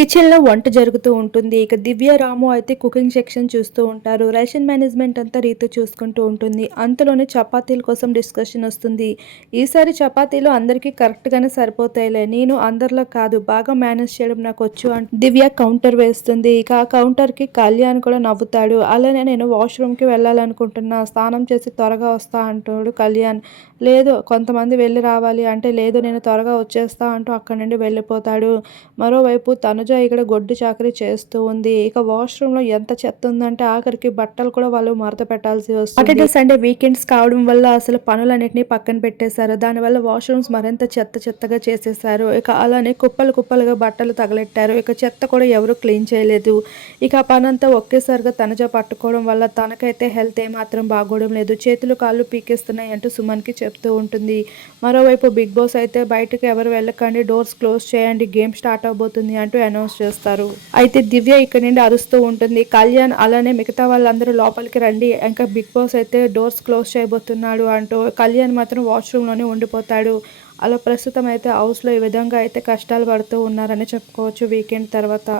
కిచెన్లో వంట జరుగుతూ ఉంటుంది. ఇక దివ్య రాము అయితే కుకింగ్ సెక్షన్ చూస్తూ ఉంటారు. రేషన్ మేనేజ్మెంట్ అంతా రీతి చూసుకుంటూ ఉంటుంది. అంతలోనే చపాతీల కోసం డిస్కషన్ వస్తుంది. ఈసారి చపాతీలు అందరికీ కరెక్ట్గానే సరిపోతాయిలే. నేను అందరిలో కాదు. బాగా మేనేజ్ చేయడం నాకు వచ్చు అంటూ దివ్య కౌంటర్ వేస్తుంది. ఇక ఆ కౌంటర్కి కళ్యాణ్ కూడా నవ్వుతాడు. అలానే నేను వాష్రూమ్కి వెళ్ళాలనుకుంటున్నా. స్నానం చేసి త్వరగా వస్తా అంటాడు కళ్యాణ్. లేదు కొంతమంది వెళ్ళి రావాలి అంటే లేదు నేను త్వరగా వచ్చేస్తా అంటూ అక్కడి నుండి వెళ్ళిపోతాడు. మరోవైపు తను ఇక్కడ గొడ్డు చాకరీ చేస్తూ ఉంది. ఇక వాష్రూమ్లో ఎంత చెత్త ఉందంటే ఆఖరికి బట్టలు కూడా వాళ్ళు మరత పెట్టాల్సి వస్తుంది. సాటర్డే సండే వీకెండ్స్ కావడం వల్ల అసలు పనులన్నింటినీ పక్కన పెట్టేశారు. దానివల్ల వాష్రూమ్స్ మరింత చెత్త చెత్తగా చేసేసారు ఇక అలానే కుప్పలు కుప్పలుగా బట్టలు తగలెట్టారు. ఇక చెత్త కూడా ఎవరు క్లీన్ చేయలేదు. ఇక ఆ పనంతా ఒకేసారిగా తనజా పట్టుకోవడం వల్ల తనకైతే హెల్త్ ఏమాత్రం బాగోవడం లేదు. చేతులు కాళ్ళు పీకేస్తున్నాయి అంటూ సుమన్కి చెప్తూ ఉంటుంది. మరోవైపు బిగ్ బాస్ అయితే బయటకు ఎవరు వెళ్ళకండి డోర్స్ క్లోజ్ చేయండి గేమ్ స్టార్ట్ అవబోతుంది అంటూ అనౌన్స్ చేస్తారు. అయితే దివ్య ఇక్కడ నుండి అరుస్తూ ఉంటుంది. కళ్యాణ్ అలానే మిగతా వాళ్ళందరూ లోపలికి రండి. ఇంకా బిగ్ బాస్ అయితే డోర్స్ క్లోజ్ చేయబోతున్నాడు అంటూ కళ్యాణ్ మాత్రం వాష్రూమ్లోనే ఉండిపోతాడు. అలా ప్రస్తుతం అయితే హౌస్లో ఈ విధంగా అయితే కష్టాలు పడుతూ ఉన్నారని చెప్పుకోవచ్చు వీకెండ్ తర్వాత.